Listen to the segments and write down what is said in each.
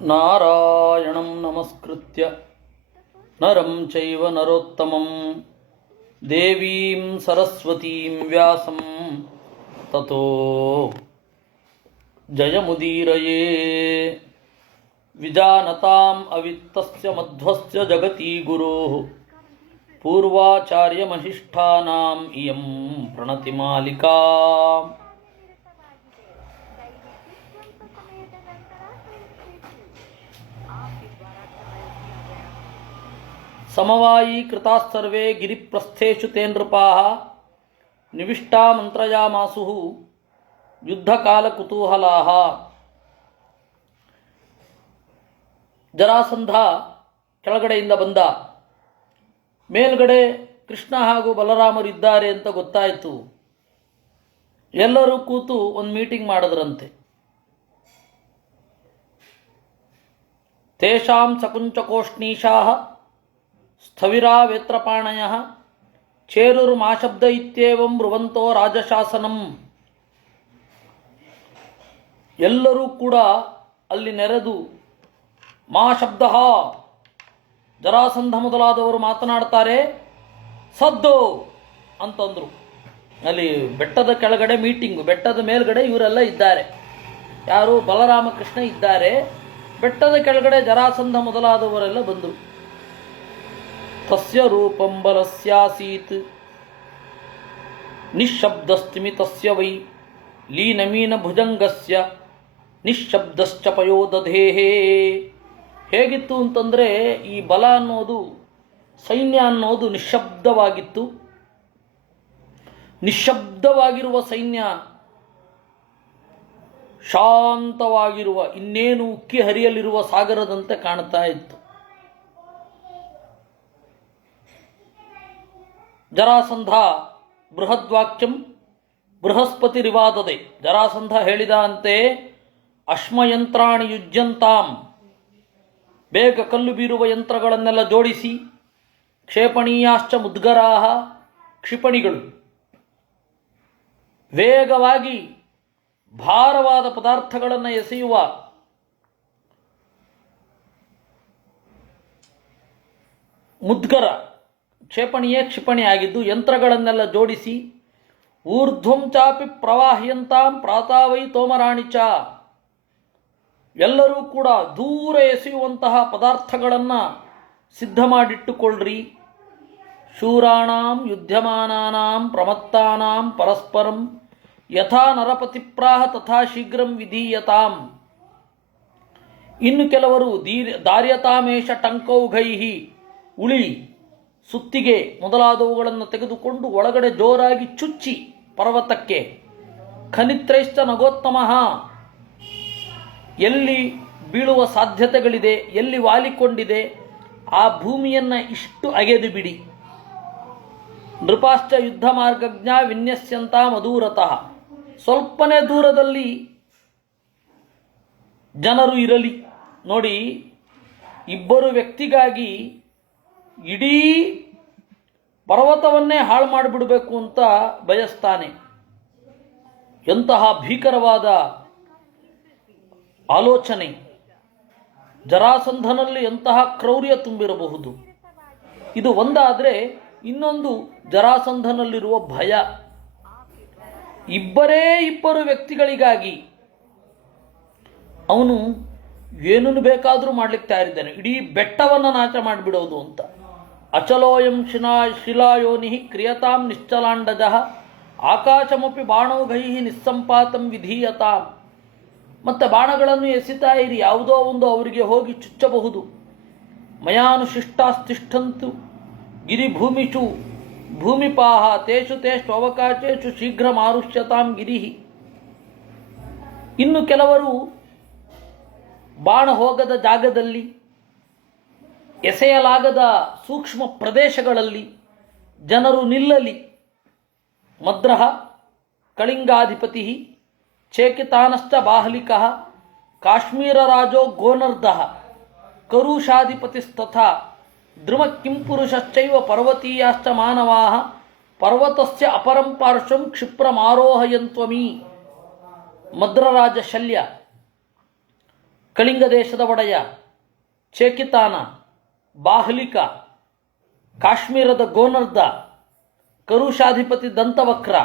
ನಾರಾಯಣಂ ನಮಸ್ಕೃತ್ಯ ನರಂ ಚೈವ ನರೋತ್ತಮಂ ದೇವೀಂ ಸರಸ್ವತೀಂ ವ್ಯಾಸಂ ತತೋ ಜಯಮುದೀರಯೇ. ವಿಜಾನತಾಂ ಅವಿತ್ತಸ್ಯ ಮಧ್ವಸ್ಯ ಜಗತಿ ಗುರೋಃ ಪೂರ್ವಾಚಾರ್ಯಮಹಿಷ್ಠಾನಾಂ ಇಯಂ ಪ್ರಣತಿಮಾಲಿಕಾ. ಸಮವಾಯಿ ಕೃತಾಸ್ಸರ್ವೇ ಗಿರಿಪ್ರಸ್ಥೇಷು ತೇ ನೃಪಾಃ ನಿವಿಷ್ಟಾ ಮಂತ್ರಯಾಮಾಸುಃ ಯುದ್ಧಕಾಲ ಕುತೂಹಲಾಃ. ಜರಾಸಂಧ ಕೆಳಗಡೆಯಿಂದ ಬಂದ. ಮೇಲ್ಗಡೆ ಕೃಷ್ಣ ಹಾಗೂ ಬಲರಾಮರು ಇದ್ದಾರೆ ಅಂತ ಗೊತ್ತಾಯಿತು. ಎಲ್ಲರೂ ಕೂತು ಒಂದು ಮೀಟಿಂಗ್ ಮಾಡಿದ್ರಂತೆ. ತೇಷಾಂ ಸಕುಂಚಕೋಷ್ಣೀಷಾಃ ಸ್ಥವಿರಾ ವೇತ್ರಪಾಣಯಃ ಚೇರುರ್ಮಾಶಬ್ದ ಇತ್ಯೇವಂ ಬ್ರುವಂತೋ ರಾಜಶಾಸನಂ. ಎಲ್ಲರೂ ಕೂಡ ಅಲ್ಲಿ ನೆರೆದು ಮಾ ಶಬ್ದ, ಜರಾಸಂಧ ಮೊದಲಾದವರು ಮಾತನಾಡ್ತಾರೆ, ಸದ್ದು ಅಂತಂದರು. ಅಲ್ಲಿ ಬೆಟ್ಟದ ಕೆಳಗಡೆ ಮೀಟಿಂಗು, ಬೆಟ್ಟದ ಮೇಲ್ಗಡೆ ಇವರೆಲ್ಲ ಇದ್ದಾರೆ. ಯಾರು? ಬಲರಾಮಕೃಷ್ಣ ಇದ್ದಾರೆ. ಬೆಟ್ಟದ ಕೆಳಗಡೆ ಜರಾಸಂಧ ಮೊದಲಾದವರೆಲ್ಲ ಬಂದರು. ತಸ್ಯ ರೂಪಂ ಬಲಸ್ಯಾಸೀತ್ ನಿಶ್ಶಬ್ದಸ್ತಿಮಿತಸ್ಯ ವೈ ಲೀನಮೀನ ಭುಜಂಗಸ್ಯ ನಿಶ್ಶಬ್ದಶ್ಚ ಪಯೋದಧೇಹೇ. ಹೇಗಿತ್ತು ಅಂತಂದರೆ, ಈ ಬಲ ಅನ್ನೋದು, ಸೈನ್ಯ ಅನ್ನೋದು ನಿಶ್ಶಬ್ದವಾಗಿತ್ತು. ನಿಶ್ಶಬ್ದವಾಗಿರುವ ಸೈನ್ಯ ಶಾಂತವಾಗಿರುವ, ಇನ್ನೇನು ಉಕ್ಕಿ ಹರಿಯಲಿರುವ ಸಾಗರದಂತೆ ಕಾಣ್ತಾ ಇತ್ತು. ಜರಾಸಂಧ ಬೃಹದ್ವಾಕ್ಯಂ ಬೃಹಸ್ಪತಿರಿವಾದದೆ. ಜರಾಸಂಧ ಹೇಳಿದ ಅಂತೆ, ಅಶ್ಮಯಂತ್ರಾಣಿ ಯುಜ್ಯಂತಾಂ, ಬೇಗ ಕಲ್ಲು ಬೀರುವ ಯಂತ್ರಗಳನ್ನೆಲ್ಲ ಜೋಡಿಸಿ, ಕ್ಷೇಪಣೀಯಾಶ್ಚ ಮುದ್ಗರಾಹ, ಕ್ಷಿಪಣಿಗಳು ವೇಗವಾಗಿ ಭಾರವಾದ ಪದಾರ್ಥಗಳನ್ನು ಎಸೆಯುವ ಮುದ್ಗರ, ಕ್ಷೇಪಣಿಯೇ ಕ್ಷಿಪಣಿ ಆಗಿದ್ದು, ಯಂತ್ರಗಳನ್ನೆಲ್ಲ ಜೋಡಿಸಿ, ಊರ್ಧ್ವಂ ಚಾಪಿ ಪ್ರವಾಹ್ಯಂತಾಂ ಪ್ರಾತಾವೈ ತೋಮರಾಣಿ ಚ, ಎಲ್ಲರೂ ಕೂಡ ದೂರ ಎಸೆಯುವಂತಹ ಪದಾರ್ಥಗಳನ್ನು ಸಿದ್ಧ ಮಾಡಿಟ್ಟುಕೊಳ್ಳ್ರಿ. ಶೂರಾಣಾಂ ಯುದ್ಧಮಾನಾನಾಂ ಪ್ರಮತ್ತಾನಾಂ ಪರಸ್ಪರಂ ಯಥಾ ನರಪತಿಪ್ರಾಹ ತಥಾ ಶೀಘ್ರಂ ವಿಧೀಯತಾಂ. ಇನ್ನು ಕೆಲವರು ದಾರ್ಯತಾಮೇಷ ಟಂಕೌಘೈಹಿ, ಉಳಿ, ಸುತ್ತಿಗೆ ಮೊದಲಾದವುಗಳನ್ನು ತೆಗೆದುಕೊಂಡು ಒಳಗಡೆ ಜೋರಾಗಿ ಚುಚ್ಚಿ ಪರ್ವತಕ್ಕೆ. ಖನಿತ್ರೈಶ್ಚ ನಗೋತ್ತಮಃ, ಎಲ್ಲಿ ಬೀಳುವ ಸಾಧ್ಯತೆಗಳಿದೆ, ಎಲ್ಲಿ ವಾಲಿಕೊಂಡಿದೆ ಆ ಭೂಮಿಯನ್ನು ಇಷ್ಟು ಅಗೆದು ಬಿಡಿ. ನೃಪಾಶ್ಚ ಯುದ್ಧ ಮಾರ್ಗಜ್ಞ ವಿನ್ಯಸ್ಯಂತ ಮಧೂರತಃ, ಸ್ವಲ್ಪನೇ ದೂರದಲ್ಲಿ ಜನರು ಇರಲಿ. ನೋಡಿ, ಇಬ್ಬರು ವ್ಯಕ್ತಿಗಾಗಿ ಇಡೀ ಪರ್ವತವನ್ನೇ ಹಾಳು ಮಾಡಿಬಿಡಬೇಕು ಅಂತ ಬಯಸ್ತಾನೆ. ಎಂತಹ ಭೀಕರವಾದ ಆಲೋಚನೆ! ಜರಾಸಂಧನಲ್ಲಿ ಎಂತಹ ಕ್ರೌರ್ಯ ತುಂಬಿರಬಹುದು. ಇದು ಒಂದಾದರೆ, ಇನ್ನೊಂದು ಜರಾಸಂಧನಲ್ಲಿರುವ ಭಯ. ಇಬ್ಬರು ವ್ಯಕ್ತಿಗಳಿಗಾಗಿ ಅವನು ಏನನ್ನು ಬೇಕಾದರೂ ಮಾಡಲಿಕ್ಕೆ ತಯಾರಿದ್ದಾನೆ. ಇಡೀ ಬೆಟ್ಟವನ್ನು ನಾಶ ಮಾಡಿಬಿಡೋದು ಅಂತ. ಅಚಲೋಯಂ ಶಿಲಾಯೋನಿ ಕ್ರಿಯತಾಂ ನಿಶ್ಚಲಾಂಡಜಃ ಆಕಾಶಮಪಿ ಬಾಣೌಘೈ ನಿಸ್ಸಂಪಾತಂ ವಿಧೀಯತಾಂ. ಮತ್ತು ಬಾಣಗಳನ್ನು ಎಸಿತಾ ಇರಿ, ಯಾವುದೋ ಒಂದು ಅವರಿಗೆ ಹೋಗಿ ಚುಚ್ಚಬಹುದು. ಮಯಾನುಶಿಷ್ಟಾಸ್ತಿಷ್ಠಂತು ಗಿರಿಭೂಮಿಷು ಭೂಮಿಪಾಹ ತೇಷು ತೇಷು ಅವಕಾಶೇಷು ಶೀಘ್ರ ಮಾರುಷ್ಯತಾಂ ಗಿರಿ. ಇನ್ನು ಕೆಲವರು ಬಾಣ ಹೋಗದ ಜಾಗದಲ್ಲಿ, ಎಸೆಯಲಾಗದ ಸೂಕ್ಷ್ಮ ಪ್ರದೇಶಗಳಲ್ಲಿ ಜನರು ನಿಲ್ಲಲಿ. ಮದ್ರಃ ಕಳಿಂಗಾಧಿಪತಿ ಚೇಕಿತಾನಶ್ಚ ಬಾಹಲಿಕಃ ಕಾಶ್ಮೀರರಾಜೋ ಗೋನರ್ದಃ ಕರುಷಾಧಿಪತಿಸ್ತಥಾ ದ್ರುಮ ಕಿಂಪುರುಷಶ್ಚೈವ ಪರ್ವತೀಯಾಶ್ಚ ಮಾನವಾಃ ಪರ್ವತಸ್ಯ ಅಪರಂ ಪಾರ್ಶ್ವಂ ಕ್ಷಿಪ್ರಮಾರೋಹಯಂತ್ವಮಿ. ಮದ್ರರಾಜ ಶಲ್ಯ, ಕಳಿಂಗ ದೇಶದ ಒಡೆಯ ಚೇಕಿತಾನ, ಬಾಹ್ಲಿಕ, ಕಾಶ್ಮೀರದ ಗೋನರ್ದ, ಕರುಷಾಧಿಪತಿ ದಂತವಕ್ರ,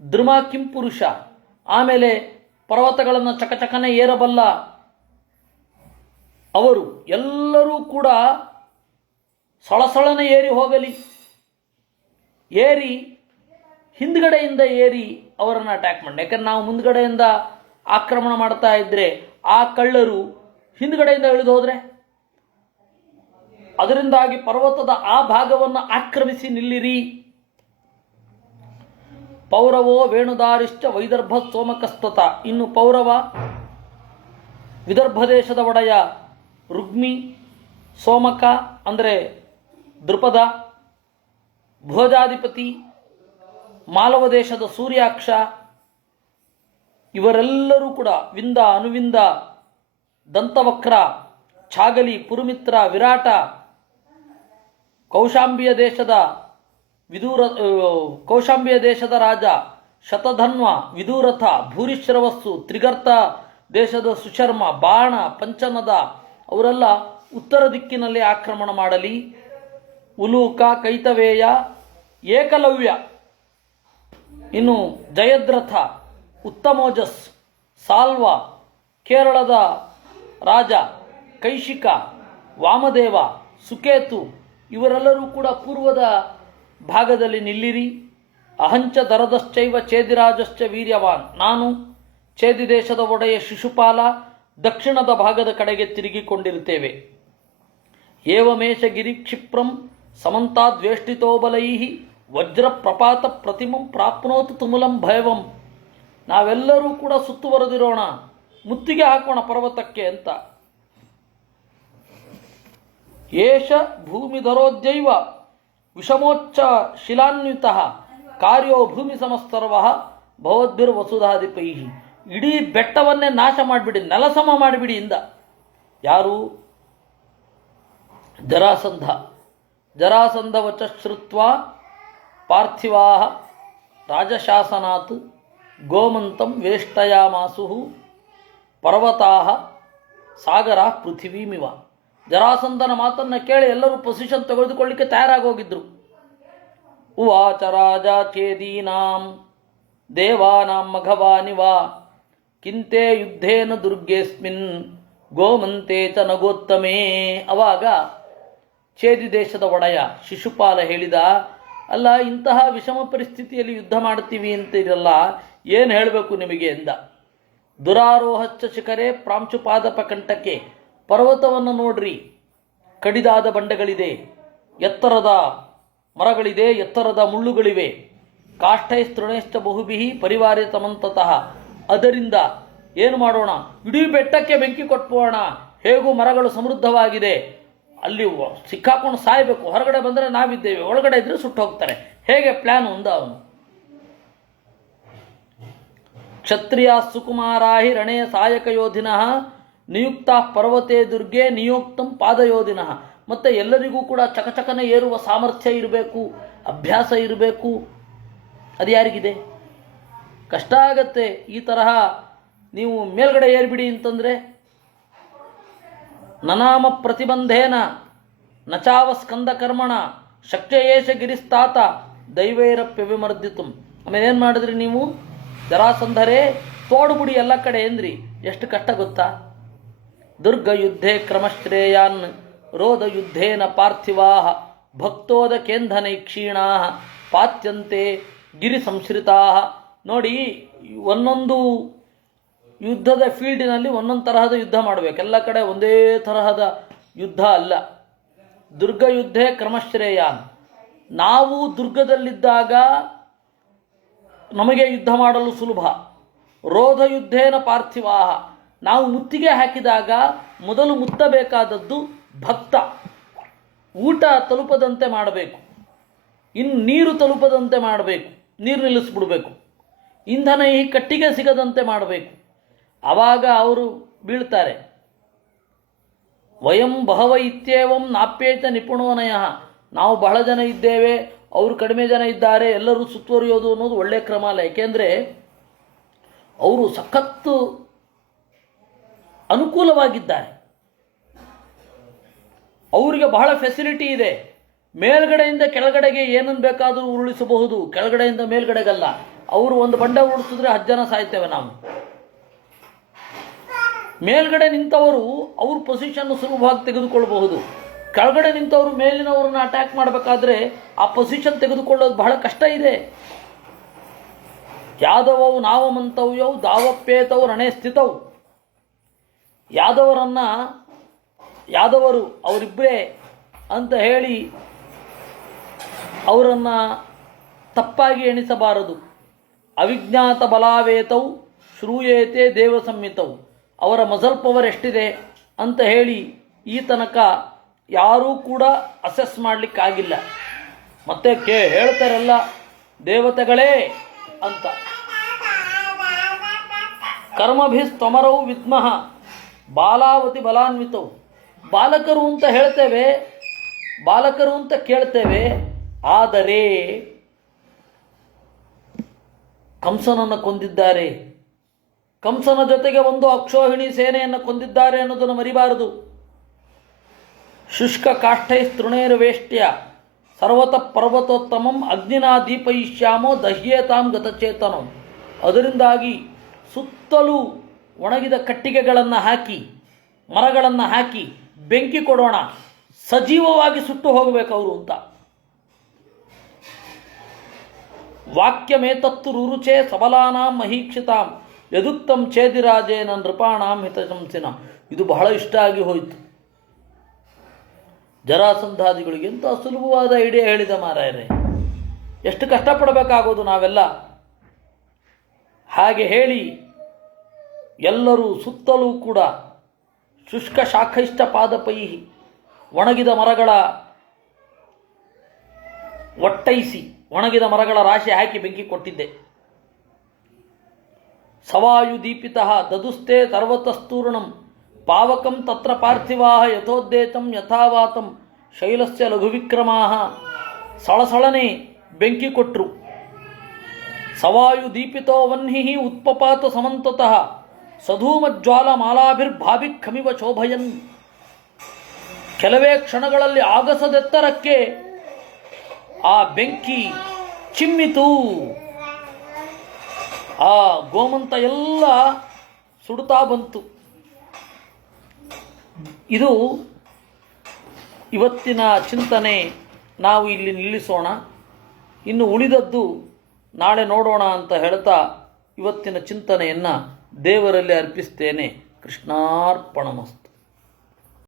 ದ್ರುಮ ಕಿಂಪುರುಷ, ಆಮೇಲೆ ಪರ್ವತಗಳನ್ನು ಚಕಚಕನೆ ಏರಬಲ್ಲ ಅವರು ಎಲ್ಲರೂ ಕೂಡ ಸಳಸಳನೆ ಏರಿ ಹೋಗಲಿ, ಏರಿ ಹಿಂದ್ಗಡೆಯಿಂದ ಏರಿ ಅವರನ್ನು ಅಟ್ಯಾಕ್ ಮಾಡಿ. ಯಾಕಂದ್ರೆ ನಾವು ಮುಂದ್ಗಡೆಯಿಂದ ಆಕ್ರಮಣ ಮಾಡ್ತಾ ಇದ್ರೆ ಆ ಕಳ್ಳರು ಹಿಂದ್ಗಡೆಯಿಂದ ಇಳಿದು ಹೋದರೆ, ಅದರಿಂದಾಗಿ ಪರ್ವತದ ಆ ಭಾಗವನ್ನು ಆಕ್ರಮಿಸಿ ನಿಲ್ಲಿರಿ. ಪೌರವೋ ವೇಣುದಾರಿಶ್ಚ ವೈದರ್ಭ ಸೋಮಕಸ್ತತ. ಇನ್ನು ಪೌರವ ವಿದರ್ಭ ದೇಶದ ಒಡೆಯ ರುಗ್ಮಿ, ಸೋಮಕ ಅಂದರೆ ದೃಪದ, ಭೋಜಾಧಿಪತಿ, ಮಾಲವ ದೇಶದ ಸೂರ್ಯಾಕ್ಷ, ಇವರೆಲ್ಲರೂ ಕೂಡ ವಿಂದ, ಅನುವಿಂದ, ದಂತವಕ್ರ, ಛಾಗಲಿ, ಪುರುಮಿತ್ರ, ವಿರಾಟ, ಕೌಶಾಂಬಿಯ ದೇಶದ ರಾಜ ಶತಧನ್ವ, ವಿದೂರಥ, ಭೂರಿಶ್ರವಸ್ಸು, ತ್ರಿಗರ್ತ ದೇಶದ ಸುಶರ್ಮ, ಬಾಣ, ಪಂಚನದ ಅವರೆಲ್ಲ ಉತ್ತರ ದಿಕ್ಕಿನಲ್ಲಿ ಆಕ್ರಮಣ ಮಾಡಲಿ. ಉಲೂಕ, ಕೈತವೇಯ, ಏಕಲವ್ಯ, ಇನ್ನು ಜಯದ್ರಥ, ಉತ್ತಮೋಜಸ್, ಸಾಲ್ವ, ಕೇರಳದ ರಾಜ ಕೈಶಿಕ, ವಾಮದೇವ, ಸುಕೇತು ಇವರೆಲ್ಲರೂ ಕೂಡ ಪೂರ್ವದ ಭಾಗದಲ್ಲಿ ನಿಲ್ಲಿರಿ. ಅಹಂಚ ದರದಶ್ಚೈವ ಚೇದಿರಾಜಶ್ಚ ವೀರ್ಯವಾನ್. ನಾನು ಚೇದಿ ದೇಶದ ಒಡೆಯ ಶಿಶುಪಾಲ ದಕ್ಷಿಣದ ಭಾಗದ ಕಡೆಗೆ ತಿರುಗಿಕೊಂಡಿರುತ್ತೇವೆ. ಏವಮೇಷ ಗಿರಿಕ್ಷಿಪ್ರಂ ಸಮಂತಾದ್ವೇಷ್ಟಿತೋ ಬಲೈ ವಜ್ರ ಪ್ರಪಾತ ಪ್ರತಿಮಂ ಪ್ರಾಪ್ನೋತು ತುಮುಲಂ ಭಯವಂ. ನಾವೆಲ್ಲರೂ ಕೂಡ ಸುತ್ತುವರೆದಿರೋಣ, ಮುತ್ತಿಗೆ ಹಾಕೋಣ ಪರ್ವತಕ್ಕೆ ಅಂತ. ಏಷ ಭೂಮಿಧರೋದ್ಯೈವ ವಿಷಮೋಚ್ಚ ಶಿಲಾನ್ವಿತ ಕಾರ್ಯೋ ಭೂಮಿ ಸಮಸ್ತರ್ವ ಭವದ್ಭಿರ್ವಸುಧಾಧಿಪೈ. ಇಡೀ ಬೆಟ್ಟವನ್ನೇ ನಾಶ ಮಾಡಿಬಿಡಿ, ನೆಲಸಮ ಮಾಡಿಬಿಡಿ ಇಂದ. ಯಾರು? ಜರಾಸಂಧ. ಜರಾಸಂಧ ವಚ ಶ್ರುತ್ವ ಪಾರ್ಥಿವಾ ರಾಜಶಾಸನಾತ್ ಗೋಮಂತಂ ವೇಷ್ಟಯಾಮಾಸು ಪರ್ವತಾ ಸಾಗರ ಪೃಥಿವೀಮಿವ. ಜರಾಸಂಧನ ಮಾತನ್ನು ಕೇಳಿ ಎಲ್ಲರೂ ಪೊಸಿಷನ್ ತೆಗೆದುಕೊಳ್ಳಿಕ್ಕೆ ತಯಾರಾಗೋಗಿದ್ರು. ಉವಾಚ ರಾಜ ಚೇದೀನಾಂ ದೇವಾನಾಂ ಮಘವಾನಿವ ಕಿಂತೆ ಯುದ್ಧೇನ ದುರ್ಗೇಸ್ಮಿನ್ ಗೋಮಂತೆ ಚ ನಗೋತ್ತಮೇ. ಅವಾಗ ಚೇದಿ ದೇಶದ ಒಡೆಯ ಶಿಶುಪಾಲ ಹೇಳಿದ, ಅಲ್ಲ, ಇಂತಹ ವಿಷಮ ಪರಿಸ್ಥಿತಿಯಲ್ಲಿ ಯುದ್ಧ ಮಾಡ್ತೀವಿ ಅಂತಿರಲ್ಲ, ಏನು ಹೇಳಬೇಕು ನಿಮಗೆ ಎಂದ. ದುರಾರೋಹಚ್ಚ ಶಿಖರೆ ಪ್ರಾಂಶುಪಾದಪ ಕಂಠಕ್ಕೆ. ಪರ್ವತವನ್ನು ನೋಡ್ರಿ, ಕಡಿದಾದ ಬಂಡೆಗಳಿದೆ, ಎತ್ತರದ ಮರಗಳಿದೆ, ಎತ್ತರದ ಮುಳ್ಳುಗಳಿವೆ. ಕಾಷ್ಠೈಸ್ತೃಣೈಶ್ಚ ಬಹುಬಿಹಿ ಪರಿವಾರಿತಮಂತತಃ. ಅದರಿಂದ ಏನು ಮಾಡೋಣ, ಇಡೀ ಬೆಟ್ಟಕ್ಕೆ ಬೆಂಕಿ ಕೊಟ್ಬೋಣ. ಹೇಗೂ ಮರಗಳು ಸಮೃದ್ಧವಾಗಿದೆ, ಅಲ್ಲಿ ಸಿಕ್ಕಾಕೊಂಡು ಸಾಯಬೇಕು. ಹೊರಗಡೆ ಬಂದರೆ ನಾವಿದ್ದೇವೆ, ಒಳಗಡೆ ಇದ್ರೆ ಸುಟ್ಟು ಹೋಗ್ತಾರೆ. ಹೇಗೆ ಪ್ಲಾನ್ ಅಂದ ಅವನು. ಕ್ಷತ್ರಿಯ ಸುಕುಮಾರಾಹಿ ರಣೇ ಸಾಯಕ ಯೋಧಿನಃ ನಿಯುಕ್ತ ಪರ್ವತೆ ದುರ್ಗೆ ನಿಯುಕ್ತಂ ಪಾದಯೋಧಿನಃ. ಮತ್ತು ಎಲ್ಲರಿಗೂ ಕೂಡ ಚಕಚಕನೆ ಏರುವ ಸಾಮರ್ಥ್ಯ ಇರಬೇಕು, ಅಭ್ಯಾಸ ಇರಬೇಕು. ಅದು ಯಾರಿಗಿದೆ? ಕಷ್ಟ ಆಗತ್ತೆ. ಈ ತರಹ ನೀವು ಮೇಲ್ಗಡೆ ಏರ್ಬಿಡಿ ಅಂತಂದರೆ ನನಾಮ ಪ್ರತಿಬಂಧೇನ ನಚಾವ ಸ್ಕಂದ ಕರ್ಮಣ ಶಕ್ಯಯೇಷ ಗಿರಿಸ್ತಾತ ದೈವೈರಪ್ಯ ವಿಮರ್ದಿತು. ಆಮೇಲೆ ಏನು ಮಾಡಿದ್ರಿ ನೀವು? ಜರಾಸಂಧರೇ ತೋಡುಬಿಡಿ ಎಲ್ಲ ಕಡೆ ಎಂದ್ರಿ. ಎಷ್ಟು ಕಷ್ಟ ಗೊತ್ತಾ? ದುರ್ಗ ಯುದ್ಧೇ ಕ್ರಮಶ್ರೇಯಾನ್ ರೋಧ ಯುದ್ಧೇನ ಪಾರ್ಥಿವಾ ಭಕ್ತೋದ ಕೇಂಧನೈ ಕ್ಷೀಣಾ ಪಾತ್ಯಂತೆ ಗಿರಿ ಸಂಶ್ರಿತಾ. ನೋಡಿ, ಒಂದೊಂದು ಯುದ್ಧದ ಫೀಲ್ಡಿನಲ್ಲಿ ಒಂದೊಂದು ತರಹದ ಯುದ್ಧ ಮಾಡಬೇಕು. ಎಲ್ಲ ಕಡೆ ಒಂದೇ ತರಹದ ಯುದ್ಧ ಅಲ್ಲ. ದುರ್ಗ ಯುದ್ಧೇ ಕ್ರಮಶ್ರೇಯಾನ್. ನಾವು ದುರ್ಗದಲ್ಲಿದ್ದಾಗ ನಮಗೆ ಯುದ್ಧ ಮಾಡಲು ಸುಲಭ. ರೋಧ ಯುದ್ಧೇನ ಪಾರ್ಥಿವಾಹ. ನಾವು ಮುತ್ತಿಗೆ ಹಾಕಿದಾಗ ಮೊದಲು ಮುತ್ತಬೇಕಾದದ್ದು ಭಕ್ತ. ಊಟ ತಲುಪದಂತೆ ಮಾಡಬೇಕು, ಇನ್ನು ನೀರು ತಲುಪದಂತೆ ಮಾಡಬೇಕು, ನೀರು ನಿಲ್ಲಿಸ್ಬಿಡ್ಬೇಕು. ಇಂಧನ ಈ ಕಟ್ಟಿಗೆ ಸಿಗದಂತೆ ಮಾಡಬೇಕು. ಆವಾಗ ಅವರು ಬೀಳ್ತಾರೆ. ವಯಂ ಬಹವ ಇತ್ಯೇವಂ ನಾಪ್ಯೇತ ನಿಪುಣೋನಯ. ನಾವು ಬಹಳ ಜನ ಇದ್ದೇವೆ, ಅವರು ಕಡಿಮೆ ಜನ ಇದ್ದಾರೆ, ಎಲ್ಲರೂ ಸುತ್ತುವರಿಯೋದು ಅನ್ನೋದು ಒಳ್ಳೆಯ ಕ್ರಮ ಅಲ್ಲ. ಏಕೆಂದರೆ ಅವರು ಸಖತ್ತು ಅನುಕೂಲವಾಗಿದ್ದಾರೆ. ಅವರಿಗೆ ಬಹಳ ಫೆಸಿಲಿಟಿ ಇದೆ. ಮೇಲ್ಗಡೆಯಿಂದ ಕೆಳಗಡೆಗೆ ಏನನ್ನು ಬೇಕಾದರೂ ಉರುಳಿಸಬಹುದು, ಕೆಳಗಡೆಯಿಂದ ಮೇಲ್ಗಡೆಗಲ್ಲ. ಅವರು ಒಂದು ಬಂಡೆ ಉರುಳಿಸಿದ್ರೆ 10 ಜನ ಸಾಯ್ತೇವೆ ನಾವು. ಮೇಲ್ಗಡೆ ನಿಂತವರು ಅವ್ರ ಪೊಸಿಷನ್ ಸುಲಭವಾಗಿ ತೆಗೆದುಕೊಳ್ಳಬಹುದು. ಕೆಳಗಡೆ ನಿಂತವರು ಮೇಲಿನವರನ್ನು ಅಟ್ಯಾಕ್ ಮಾಡಬೇಕಾದ್ರೆ ಆ ಪೊಸಿಷನ್ ತೆಗೆದುಕೊಳ್ಳೋದು ಬಹಳ ಕಷ್ಟ ಇದೆ. ಯಾದವವು ನಾವಮಂತವ್ಯವು ದಾವಪ್ಪೇತವು ರಣೇ ಸ್ಥಿತವು. ಯಾದವರು ಅವರಿಬ್ಬರೇ ಅಂತ ಹೇಳಿ ಅವರನ್ನು ತಪ್ಪಾಗಿ ಎಣಿಸಬಾರದು. ಅವಿಜ್ಞಾತ ಬಲಾವೇತವು ಶ್ರೂಯೇತೆ ದೇವ ಸಂಹಿತವು. ಅವರ ಮಸಲ್ ಪವರ್ ಎಷ್ಟಿದೆ ಅಂತ ಹೇಳಿ ಈ ತನಕ ಯಾರೂ ಕೂಡ ಅಸೆಸ್ ಮಾಡಲಿಕ್ಕಾಗಿಲ್ಲ. ಮತ್ತೆ ಹೇಳ್ತಾರಲ್ಲ ದೇವತೆಗಳೇ ಅಂತ. ಕರ್ಮಭಿಸ್ತಮರವು ವಿದ್ಮಃ ಬಾಲಾವತಿ ಬಲಾನ್ವಿತವು. ಬಾಲಕರು ಅಂತ ಹೇಳ್ತೇವೆ, ಬಾಲಕರು ಅಂತ ಕೇಳ್ತೇವೆ. ಆದರೆ ಕಂಸನನ್ನು ಕೊಂದಿದ್ದಾರೆ, ಕಂಸನ ಜೊತೆಗೆ ಒಂದು ಅಕ್ಷೋಹಿಣಿ ಸೇನೆಯನ್ನು ಕೊಂದಿದ್ದಾರೆ ಅನ್ನೋದನ್ನು ಮರಿಬಾರದು. ಶುಷ್ಕ ಕಾಷ್ಠೈ ತೃಣೇರ್ವೇಷ್ಟ್ಯ ಸರ್ವತಃ ಪರ್ವತೋತ್ತಮಂ ಅಗ್ನಿನಾ ದೀಪಯಿಷ್ಯಾಮೋ ದಹ್ಯೇತಾಂ ಗತಚೇತನಂ. ಅದರಿಂದಾಗಿ ಸುತ್ತಲೂ ಒಣಗಿದ ಕಟ್ಟಿಗೆಗಳನ್ನು ಹಾಕಿ, ಮರಗಳನ್ನು ಹಾಕಿ ಬೆಂಕಿ ಕೊಡೋಣ, ಸಜೀವವಾಗಿ ಸುಟ್ಟು ಹೋಗಬೇಕು ಅವರು ಅಂತ. ವಾಕ್ಯಮೇತತ್ತು ರುರುಚೆ ಸಬಲಾನಾಂ ಮಹೀಕ್ಷಿತಾಂ ಯದುಕ್ತಂ ಛೇದಿರಾಜೇನ ನೃಪಾಣಾಂ ಹಿತಶಂಸಿನ. ಇದು ಬಹಳ ಇಷ್ಟ ಆಗಿ ಹೋಯಿತು ಜರಾಸಂಧಾದಿಗಳಿಗೆ. ಎಂಥ ಸುಲಭವಾದ ಐಡಿಯಾ ಹೇಳಿದ ಮಾರಾಯರೇ, ಎಷ್ಟು ಕಷ್ಟಪಡಬೇಕಾಗೋದು ನಾವೆಲ್ಲ. ಹಾಗೆ ಹೇಳಿ ಎಲ್ಲರೂ ಸುತ್ತಲೂ ಕೂಡ ಶುಷ್ಕ ಶಾಖೈಷ್ಟ ಪಾದಪೈಹಿ ಒಣಗಿದ ಮರಗಳ ಒಟ್ಟೈಸಿ ಒಣಗಿದ ಮರಗಳ ರಾಶಿ ಹಾಕಿ ಬೆಂಕಿ ಕೊಟ್ಟಿದ್ದೆ. ಸವಾಯು ದೀಪಿತಃ ದದುಸ್ತೆ ಸರ್ವತಸ್ತೂರ್ಣಂ ಪಾವಕಂ ತತ್ರ ಪಾರ್ಥಿವಾಹ ಯಥೋದ್ದೇತಂ ಯಥಾವಾತಂ ಶೈಲಸ್ಯ ಲಘುವಿಕ್ರಮಾಹ. ಸಳಸಳನೆ ಬೆಂಕಿ ಕೊಟ್ಟರು. ಸವಾಯು ದೀಪಿತೋ ವನ್ಹಿ ಉತ್ಪಪಾತ ಸಮಂತತಃ ಸಧೂಮಜ್ವಾಲ ಮಾಲಾಭಿರ್ಭಾಭಿಖಮಿವ ಶೋಭಯನ್. ಕೆಲವೇ ಕ್ಷಣಗಳಲ್ಲಿ ಆಗಸದೆತ್ತರಕ್ಕೆ ಆ ಬೆಂಕಿ ಚಿಮ್ಮಿತು. ಆ ಗೋಮಂತ ಎಲ್ಲ ಸುಡುತ್ತಾ ಬಂತು. ಇದು ಇವತ್ತಿನ ಚಿಂತನೆ. ನಾವು ಇಲ್ಲಿ ನಿಲ್ಲಿಸೋಣ, ಇನ್ನು ಉಳಿದದ್ದು ನಾಳೆ ನೋಡೋಣ ಅಂತ ಹೇಳ್ತಾ ಇವತ್ತಿನ ಚಿಂತನೆಯನ್ನು ದೇವರಲ್ಲಿ ಅರ್ಪಿಸ್ತೇನೆ. ಕೃಷ್ಣಾರ್ಪಣಮಸ್ತು.